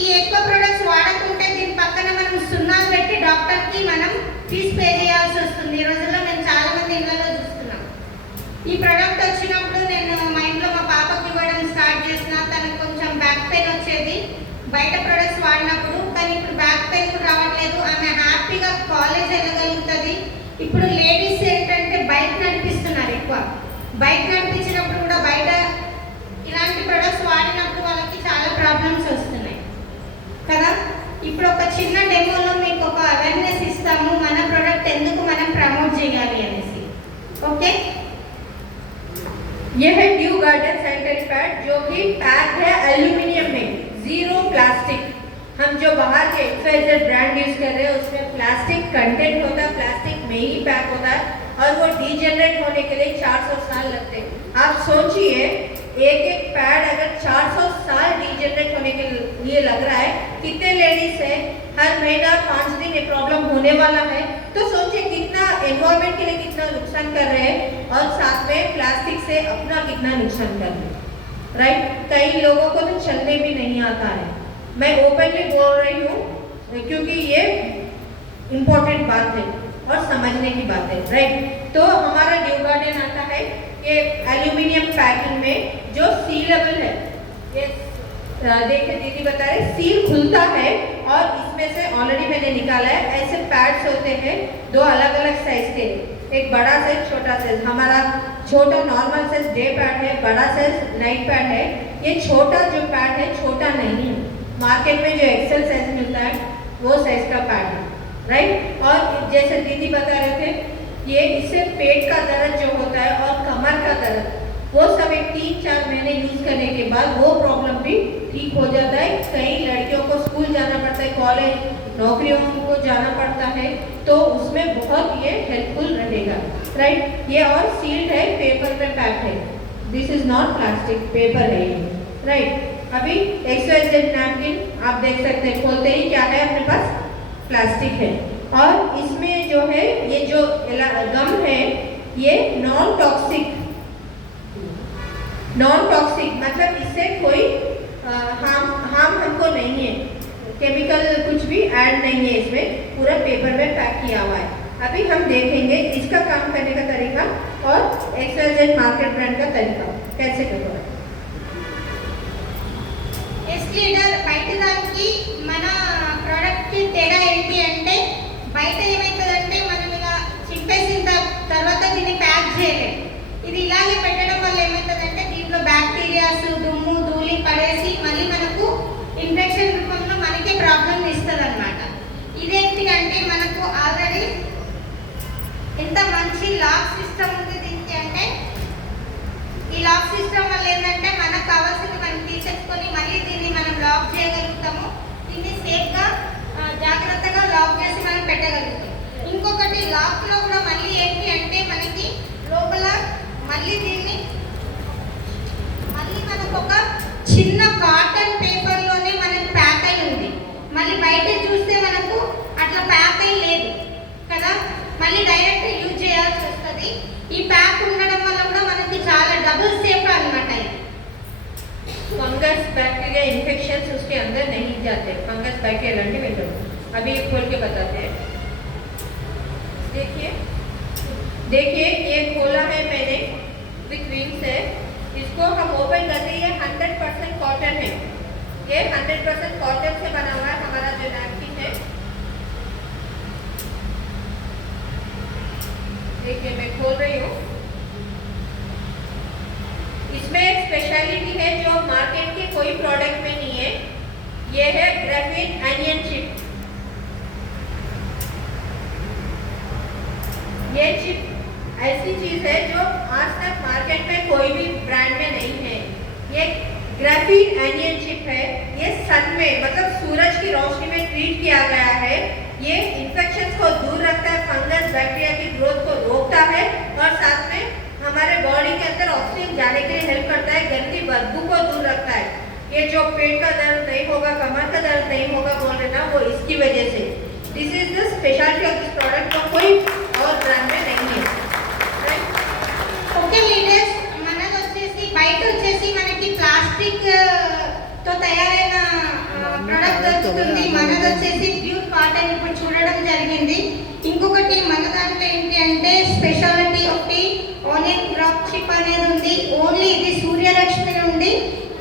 ఈ ఎక్కువ ప్రొడక్ట్స్ వాడకుంటే దీని పక్కన మనం సున్నాలు పెట్టి డాక్టర్కి మనం ఫీజు పే చేయాల్సి వస్తుంది. ఈ రోజుల్లో మేము చాలా మంది ఇళ్లలో చూస్తున్నాం. ఈ ప్రోడక్ట్ వచ్చినప్పుడు నేను మా ఇంట్లో మా పాపకి ఇవ్వడం స్టార్ట్ చేసిన, తనకు కొంచెం బ్యాక్ పెయిన్ వచ్చేది బయట ప్రొడక్ట్స్ వాడినప్పుడు. కానీ ఇప్పుడు బ్యాక్ పెయిన్ కూడా రావట్లేదు, ఆమె హ్యాపీగా కాలేజ్ వెళ్ళగలుగుతుంది. ఇప్పుడు లేడీస్ ఏంటంటే బైక్ నడిపిస్తున్నారు ఎక్కువ. బైక్ నడిపించినప్పుడు కూడా బయట ఇలాంటి ప్రొడక్ట్స్ వాడినప్పుడు వాళ్ళకి చాలా ప్రాబ్లమ్స్ వస్తున్నాయి కదా. ఇప్పుడు ఒక చిన్న డెమోలో మీకు ఒక అవేర్నెస్ ఇస్తాము, మన ప్రోడక్ట్ ఎందుకు మనం ప్రమోట్ చేయాలి అనేసి. ఓకే, ये है ड्यू गार्डन सैनिटरी पैड जो कि पैक है एल्यूमिनियम में, जीरो प्लास्टिक। हम जो बाहर के एक्सवाइजेड ब्रांड यूज कर रहे हैं उसमें प्लास्टिक कंटेंट होता है, प्लास्टिक में ही पैक होता है और वो डीजनरेट होने के लिए 400 साल लगते हैं। आप सोचिए एक एक पैड अगर 400 साल डीजनरेट होने के लिए लग रहा है, कितने लेडीज है हर महीना 5 दिन ये प्रॉब्लम होने वाला है, तो सोचिए कितना एनवायरमेंट के लिए कितना नुकसान कर रहे हैं और साथ में प्लास्टिक से अपना कितना नुकसान कर रहे हैं, राइट। कई लोगों को तो चलने भी नहीं आता है, मैं ओपनली बोल रही हूँ क्योंकि ये इम्पोर्टेंट बात है और समझने की बात है, राइट। तो हमारा ड्यू गार्डन आता है ये एल्यूमिनियम पैकिंग में जो सीलेबल है। ये देखिए दीदी बता रहे सील खुलता है और इसमें से ऑलरेडी मैंने निकाला है। ऐसे पैड्स होते हैं दो अलग अलग साइज के, एक बड़ा साइज छोटा साइज। हमारा छोटा नॉर्मल साइज डे पैड है, बड़ा साइज नाइट पैड है। ये छोटा जो पैड है छोटा नहीं है, मार्केट में जो एक्सेल साइज मिलता है वो साइज का पैड है, राइट। और जैसे दीदी बता रहे थे ये इससे पेट का दर्द जो होता है और कमर का दर्द वो सब एक 3-4 महीने यूज करने के बाद वो प्रॉब्लम भी ठीक हो जाता है। कई लड़कियों को स्कूल जाना पड़ता है, कॉलेज नौकरियों को जाना पड़ता है, तो उसमें बहुत ये हेल्पफुल रहेगा, राइट। ये और सील्ड है, पेपर में पैक है, this is not plastic, paper है ये, राइट। अभी एक्सवाइजेड नैपकिन आप देख सकते हैं, खोलते ही क्या है अपने पास प्लास्टिक है। और इसमें जो है ये जो गम है ये नॉन टॉक्सिक मतलब इससे कोई हार्म हमको नहीं है, केमिकल कुछ भी ऐड नहीं है इसमें, पूरा पेपर में पैक किया हुआ है। अभी हम देखेंगे इसका काम करने का तरीका और एक्सवाइजेड मार्केट ब्रांड का तरीका कैसे करना है। ఎస్ లీడర్ బయట దానికి మన ప్రోడక్ట్కి తేడా ఏంటి అంటే, బయట ఏమవుతుందంటే మనం ఇలా చింపేసిన తర్వాత దీన్ని ప్యాక్ చేయలేము. ఇది ఇలాగే పెట్టడం వల్ల ఏమవుతుందంటే దీంట్లో బ్యాక్టీరియాస్ దుమ్ము ధూళి పడేసి మళ్ళీ మనకు ఇన్ఫెక్షన్ రూపంలో మనకి ప్రాబ్లం ఇస్తుంది అనమాట. ఇదేంటి అంటే మనకు ఆల్రెడీ ఎంత మంచి లాక్ సిస్టమ్ ఉంది దీనికి అంటే, ఈ లాక్ సిస్టమ్ వల్ల ఏంటంటే మనకు కావాల్సింది మనం తీసేసుకొని మళ్ళీ దీన్ని మనం లాక్ చేయగలుగుతాము. దీన్ని సేఫ్గా జాగ్రత్తగా లాక్ చేసి మనం పెట్టగలుగుతాం. ఇంకొకటి లాక్లో కూడా మళ్ళీ ఏంటి అంటే మనకి లోపల మళ్ళీ దీన్ని మనకు ఒక చిన్న కాటన్ పేపర్లోనే మనకి ప్యాక్ అయి ఉంది. మళ్ళీ బయట చూస్తే మనకు అట్లా ప్యాక్ అయి లేదు కదా, మళ్ళీ డైరెక్ట్ యూజ్ చేయాల్సి వస్తుంది. ఈ ప్యాక్ ఉండడం వల్ల కూడా మనకి చాలా डबल सेफ అనమాట. फंगस बैक्टीरिया इन्फेक्शंस उसके अंदर नहीं जाते, फंगस बैक्टीरिया लड़ने में। अभी खोल के बताते हैं, देखिए ये खोला है मैंने विथ विंग्स है। इसको हम ओपन करते हैं, 100% कॉटन है, ये 100% कॉटन से बना हुआ है हमारा जो नैपकिन है। देखिए मैं खोल रही हूँ, इसमें एक स्पेशलिटी है जो मार्केट के कोई प्रोडक्ट में नहीं है, ये है ग्रेफिन एनियन चिप। ये चिप ऐसी चीज है जो आज तक मार्केट में कोई भी ब्रांड में नहीं है। ये ग्रेफिन एनियन चिप है, ये सन में मतलब सूरज की रोशनी में ट्रीट किया गया है। ये इन्फेक्शंस को दूर रखता है, फंगस बैक्टीरिया की ग्रोथ को रोकता है और साथ में हमारे बॉडी के अंदर ऑक्सीजन जाने के लिए हेल्प करता है, गंदी बदबू को दूर रखता है। ये जो पेट का दर्द नहीं होगा, कमर का दर्द नहीं होगा बोल रहे ना, वो इसकी वजह से। This is the speciality of this product, जो कोई और ब्रांड में नहीं है। ఓకే లీడర్స్, మనది వచ్చేసి బయట వచ్చేసి మనకి ప్లాస్టిక్ తో తయారైన ప్రొడక్ట్స్ వచ్చేసి ప్యూర్ కాటన్ ఇప్పుడు చూడడం జరిగింది. ఇంకొకటి మన దాంట్లో ఏంటి అంటే స్పెషాలిటీ ఒకటి ఆనియన్ డ్రాప్ చిప్ అనేది ఉంది. ఓన్లీ ఇది సూర్యరశ్మి నుండి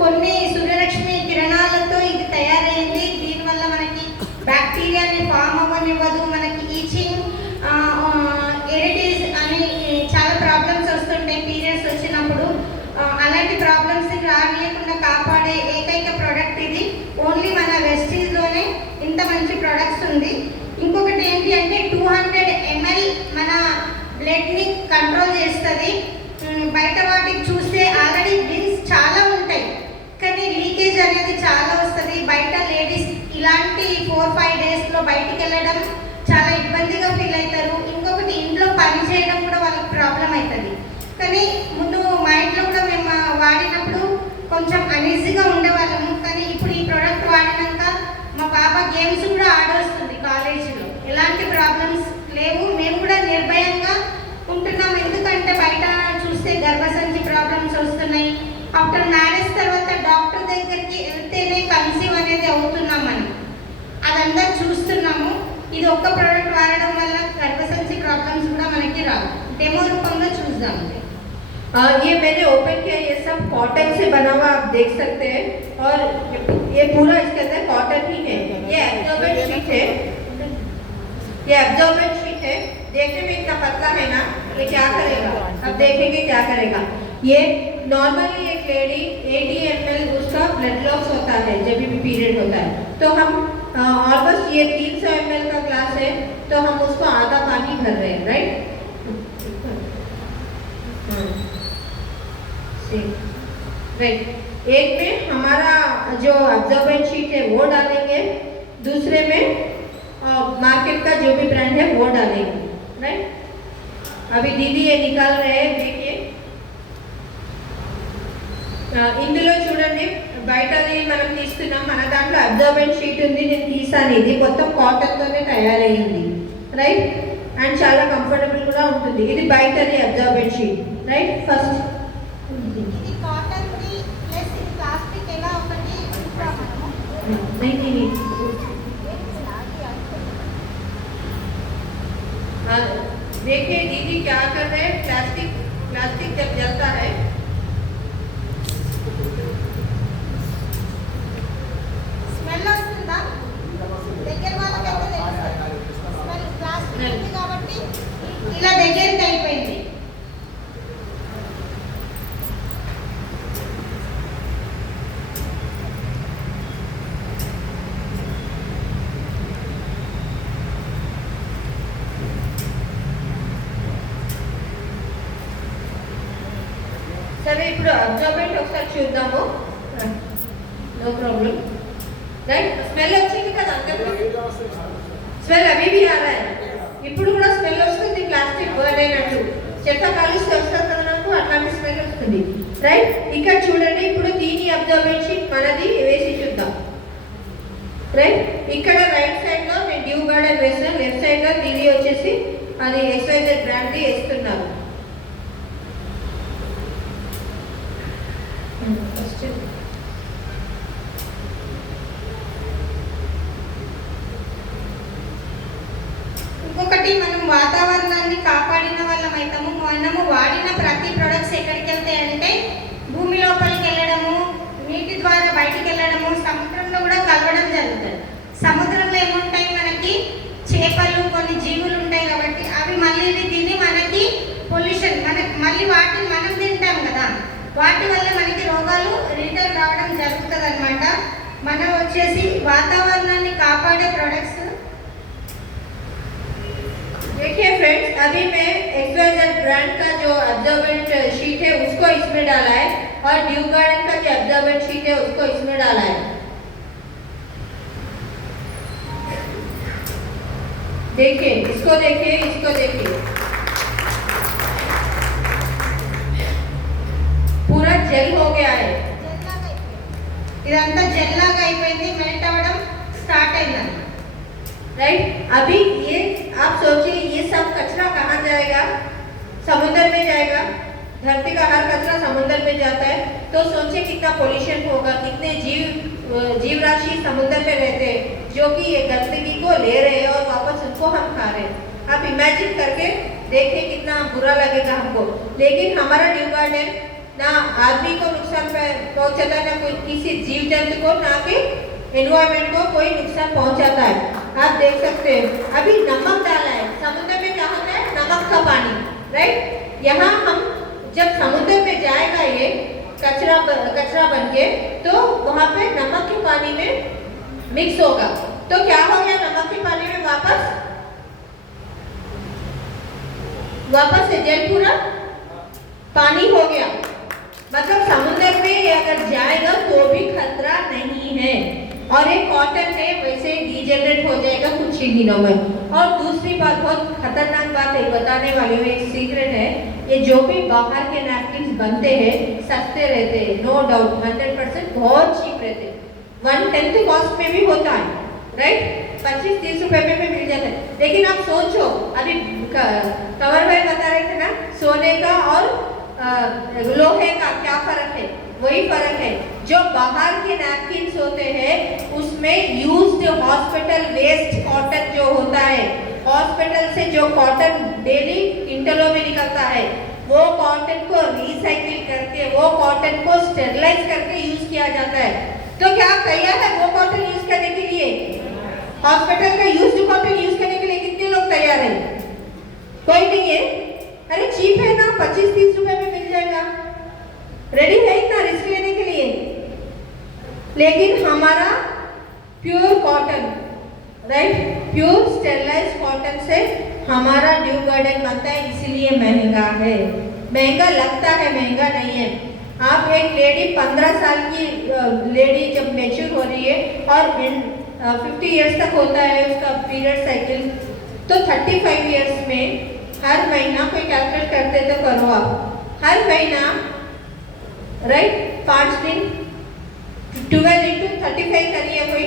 కొన్ని సూర్యరశ్మి కిరణాలతో ఇది తయారైంది. దీనివల్ల మనకి బ్యాక్టీరియాని ఫామ్ అవ్వనివ్వదు, మనకి ఈచింగ్, ఎరిటీస్ అని చాలా ప్రాబ్లమ్స్ వస్తుంటాయి పీరియడ్స్ వచ్చినప్పుడు. అలాంటి ప్రాబ్లమ్స్ రానియకుండా కాపాడే ఏకైక ప్రోడక్ట్ ఇది. ఓన్లీ మన వెస్టీజ్లోనే ఇంత మంచి ప్రోడక్ట్స్ ఉంది. ఇంకొకటి ఏంటి అంటే 200 ml మన బ్లడ్ని కంట్రోల్ చేస్తుంది. బయట వాటికి చూస్తే ఆల్రెడీ బిన్స్ చాలా ఉంటాయి, కానీ లీకేజ్ అనేది చాలా వస్తుంది. బయట లేడీస్ ఇలాంటి 4-5 డేస్లో బయటికి వెళ్ళడం చాలా ఇబ్బందిగా ఫీల్ అవుతారు. ఇంకొకటి ఇంట్లో పని చేయడం కూడా వాళ్ళకి ప్రాబ్లం అవుతుంది. కానీ ముందు మా ఇంట్లో కూడా మేము వాడినప్పుడు కొంచెం అనీజీగా ఉండేవాళ్ళము, కానీ ఇప్పుడు ఈ ప్రోడక్ట్ వాడినాక మా పాప గేమ్స్ కూడా ఆడొస్తుంది కాలేజీలో. ఎలాంటి ప్రాబ్లమ్స్ లేవు, మేము కూడా నిర్భయంగా ఉంటున్నాం. ఎందుకంటే బయట చూస్తే గర్భసంచి ప్రాబ్లమ్స్ వస్తున్నాయి. ఆఫ్టర్ మ్యారేజ్ తర్వాత డాక్టర్ దగ్గరికి వెళ్తేనే కన్సీవ్ అనేది అవుతున్నాం మనం, అదంతా చూస్తున్నాము. ఇది ఒక్క ప్రోడక్ట్ వాడడం వల్ల గర్భసంచి ప్రాబ్లమ్స్ కూడా మనకి రావు. डेमो रूपंगा చూద్దాం. ये मैंने ओपन किया, ये सब कॉटन से बना हुआ आप देख सकते हैं, और ये पूरा इसके अंदर कॉटन ही है. ये एब्जॉर्बेंट शीट है, ये एब्जॉर्बेंट शीट है. देखने में इतना पतला है ना, ये क्या करेगा अब देखेंगे क्या करेगा. ये नॉर्मली एक लेडी 80 ml उसका ब्लड लॉस होता है जब भी पीरियड होता है, तो हम ऑलमोस्ट ये 300 ml का ग्लास है, तो हम उसको आधा पानी भर रहे हैं, राइट. राइट, एक में हमारा जो अब्जॉर्बेंट शीट है वो डालेंगे, दूसरे में मार्केट का जो भी ब्रांड है वो डालेंगे, राइट. अभी दीदी ये निकाल रहे हैं, देखिए. ఇందులో చూడండి, బయటది మనం తీస్తున్నాం, మన దాంట్లో అబ్జార్బెంట్ షీట్ ఉంది, నేను తీసాను. ఇది మొత్తం కాటన్తోనే తయారైంది, రైట్. అండ్ చాలా కంఫర్టబుల్ కూడా ఉంటుంది. ఇది బయటది అబ్జార్బెంట్ షీట్, రైట్. ఫస్ట్ ఇది కాటన్ ది ప్లస్ ఇది ప్లాస్టిక్ ఎలా ఒకటి చూద్దామను. नहीं देखिए दीदी क्या कर रहे हैं. प्लास्टिक जब जलता है స్మెల్ వస్తుందా? దగ్గర వాళ్ళకైతే స్మెల్ ప్లాస్టిక్ ఉంది కాబట్టి ఇలా దగ్గరికి అయిపోయింది. సరే, ఇప్పుడు అబ్జార్బెంట్ ఒకసారి చూద్దాము. No problem, right. స్మెల్ వచ్చింది కదా అందరికీ, స్మెల్ అవి भी आ रहा है. ఇప్పుడు కూడా స్మెల్ వస్తుంది, ప్లాస్టిక్ బర్న్ అయినట్టు. చెత్త కాలుస్తే వస్తుంది కదా నాకు, అట్లాంటి స్మెల్ వస్తుంది, రైట్. ఇక్కడ చూడండి, ఇప్పుడు దీని అబ్జార్బెంట్ షీట్ మనది వేసి చూద్దాం, రైట్. ఇక్కడ రైట్ సైడ్ లో నేను డ్యూ గార్డెన్ వేసాను, లెఫ్ట్ సైడ్ లో దీని వచ్చేసి అది XYZ బ్రాండ్ వేస్తున్నారు. ఇంకొకటి, మనం వాతావరణాన్ని కాపాడిన వాళ్ళం అవుతాము. మనము వాడిన ప్రతి ప్రొడక్ట్స్ ఎక్కడికి వెళ్తాయంటే భూమి లోపలికి వెళ్ళడము, నీటి ద్వారా బయటికి వెళ్ళడము, సముద్రంలో కూడా కలవడం జరుగుతుంది. సముద్రంలో ఏముంటాయి, మనకి చేపలు, కొన్ని జీవులు ఉంటాయి కాబట్టి అవి మళ్ళీ తిని మనకి పొల్యూషన్, మళ్ళీ వాటిని మనం తింటాం కదా, వాటి వల్ల మనకి రోగాలు రిటర్న్ రావడం జరుగుతుంది అనమాట. మనం వచ్చేసి వాతావరణాన్ని కాపాడే ప్రొడక్ట్స్. देखिए फ्रेंड्स, अभी मैं XYZ ब्रांड का जो अब्जॉर्बेंट शीट है उसको इसमें डाला है, और ड्यू गार्डन का जो अब्जॉर्बेंट शीट है उसको इसमें डाला है. देखिए, इसको देखिए, इसको देखिए, पूरा जेल हो गया है. ఇదంతా జెల్ లాగా అయిపోయింది, మెల్ట్ అవ్వడం స్టార్ట్ అయింది, राइट. अभी ये आप सोचिए, ये सब कचरा कहाँ जाएगा? समुद्र में जाएगा. धरती का हर कचरा समुद्र में जाता है, तो सोचिए कितना पोल्यूशन होगा, कितने जीव राशि समुद्र में रहते हैं जो जो कि ये गंदगी को ले रहे हैं और वापस उनको हम खा रहे हैं। आप इमेजिन करके देखिए कितना बुरा लगेगा हमको। लेकिन हमारा ड्यू गार्डन ना आदमी को नुकसान पहुंचाता है, ना कोई किसी जीव जंतु को, ना कि एनवायरमेंट को कोई नुकसान पहुंचाता है। आप देख सकते हैं अभी नमक डाला है, समुद्र में क्या होता है, नमक का पानी, राइट। यहाँ हम जब समुद्र में जाएगा ये कचरा बन के, तो वहाँ पे नमक के पानी में मिक्स होगा, तो क्या हो गया, नमक के पानी में वापस से जल पूरा पानी हो गया। मतलब समुद्र में अगर जाएगा तो भी खतरा नहीं है, और एक कॉटन में वैसे डिजेनरेट हो जाएगा कुछ ही दिनों में। और दूसरी बात, बहुत खतरनाक बात है, बताने वाली हूँ, एक सीक्रेट है, ये जो भी बाहर के नैपकिन्स बनते हैं सस्ते रहते हैं, नो डाउट 100% बहुत चीप रहते हैं, 1/10 कॉस्ट में भी होता है, राइट, 25-30 रुपए में भी मिल जाता है। लेकिन आप सोचो, अभी कंवर भाई बता रहे थे ना, सोने का और लोहे का क्या फर्क है, वही फर्क है। जो बाहर के नैपकिन्स होते हैं उसमें यूज्ड हॉस्पिटल वेस्ट कॉटन जो होता है, हॉस्पिटल से जो कॉटन डेली क्विंटलों में निकलता है, वो कॉटन को रिसाइकिल करके, वो कॉटन को स्टेरलाइज करके यूज किया जाता है। तो क्या आप तैयार है वो कॉटन यूज करने के लिए? हॉस्पिटल का यूज्ड कॉटन यूज करने के लिए कितने लोग तैयार है? कोई नहीं है? अरे चीप है ना, 25-30 रुपए में मिल जाएगा, रेडी है इतना रिस्क लेने के लिए। लेकिन हमारा pure cotton, right, pure sterilise cotton से हमारा ड्यू गार्डन बनता है, इसलिए महंगा है। महंगा लगता है, महंगा नहीं है। आप एक लेडी 15 साल की लेडी जब मैच्योर हो रही है और 50 इयर्स तक होता है उसका पीरियड साइकिल, तो 35 इयर्स में हर महीना, कोई कैलकुलेट करते तो करो आप, हर महीना, राइट, 5 दिन 12 into 35 करिए कोई,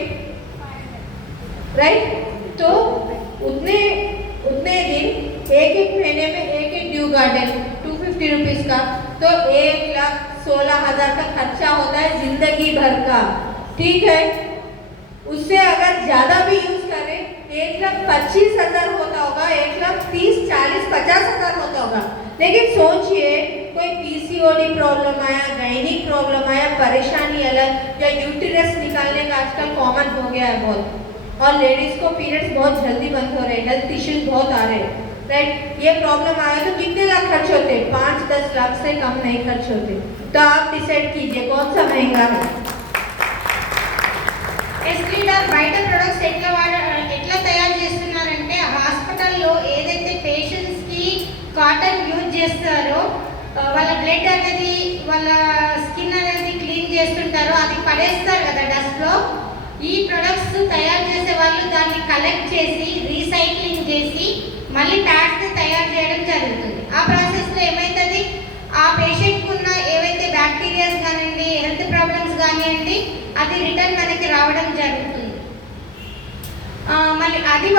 राइट, तो उतने दिन एक महीने में एक ड्यू गार्डन 250 रुपीज का, तो 1,16,000 का खर्चा होता है जिंदगी भर का, ठीक है। उससे अगर ज्यादा भी यूज करें 1,25,000 होता होगा, 1,30,40,50,000 होता होगा। लेकिन सोचिए कोई पीसीओडी प्रॉब्लम आया, गायनिक प्रॉब्लम आया, परेशानी अलग, या यूटेरस निकालने का आजकल कॉमन हो गया है बहुत, और लेडीज को पीरियड्स बहुत जल्दी बंद हो रहे हैं, हेल्थ इश्यूज बहुत आ रहे हैं, राइट। ये प्रॉब्लम आया तो कितने लाख खर्च होते? 5-10 लाख से कम नहीं खर्च होते। तो आप डिसाइड कीजिए कौन सा महंगा है। బయట ప్రొడక్ట్స్ ఎట్లా తయారు చేస్తున్నారంటే, హాస్పిటల్లో ఏదైతే పేషెంట్స్ కి కాటన్ యూజ్ చేస్తారో, వాళ్ళ బ్లడ్ అనేది, వాళ్ళ స్కిన్ అనేది క్లీన్ చేస్తుంటారో, అది పడేస్తారు కదా డస్ట్ లో. ఈ ప్రొడక్ట్స్ తయారు చేసే వాళ్ళు దాన్ని కలెక్ట్ చేసి రీసైక్లింగ్ చేసి మళ్ళీ ప్యాడ్స్ తయారు చేయడం జరుగుతుంది. ఆ ప్రాసెస్ లో ఏమైతుంది, ఆ పేషెంట్ కున్న ఏవైతే బ్యాక్టీరియాస్ కానివ్వండి, హెల్త్ ప్రాబ్లమ్స్ కానివ్వండి, అది రిటర్న్ మనకి రావడం జరుగుతుంది. మళ్ళీ అది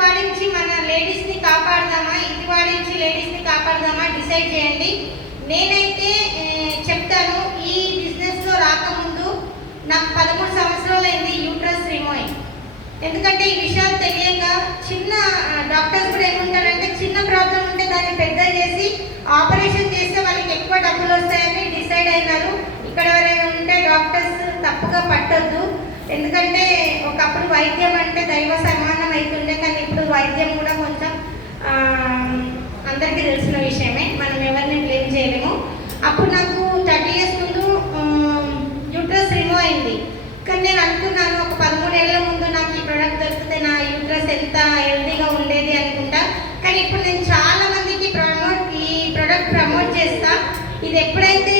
వాడించి మన లేడీస్ని కాపాడదామా, ఇది వాడించి లేడీస్ని కాపాడదామా, డిసైడ్ చేయండి. నేనైతే చెప్తాను, ఈ బిజినెస్లో రాకముందు నాకు 13 సంవత్సరాలు అయింది యూట్రస్ రిమూవ్. ఎందుకంటే ఈ విషయాలు తెలియక చిన్న డాక్టర్స్ కూడా ఏమంటారంటే, చిన్న ప్రాబ్లం ఉంటే దాన్ని పెద్ద చేసి ఆపరేషన్ చేస్తే వాళ్ళకి ఎక్కువ డబ్బులు వస్తాయని డిసైడ్ అయినారు. ఇక్కడ ఎవరైనా ఉంటే డాక్టర్స్ తప్పుగా పట్టొద్దు, ఎందుకంటే ఒకప్పుడు వైద్యం అంటే దైవ సమానం అవుతుండే, కానీ ఇప్పుడు వైద్యం కూడా కొంచెం అందరికీ తెలిసిన విషయమే, మనం ఎవరిని బ్లేమ్ చేయలేము. అప్పుడు నాకు 30 ఇయర్స్ ముందు యూట్రస్ రిమూవ్ అయింది, కానీ నేను అనుకున్నాను ఒక 13 ఏళ్ల ముందు నాకు ఈ ప్రోడక్ట్ దొరికితే నా యూట్రస్ ఎంత హెల్తీగా ఉండేది అనుకుంటా. కానీ ఇప్పుడు నేను చాలా మందికి ఈ ప్రోడక్ట్ ప్రమోట్ చేస్తా. ఇది ఎప్పుడైతే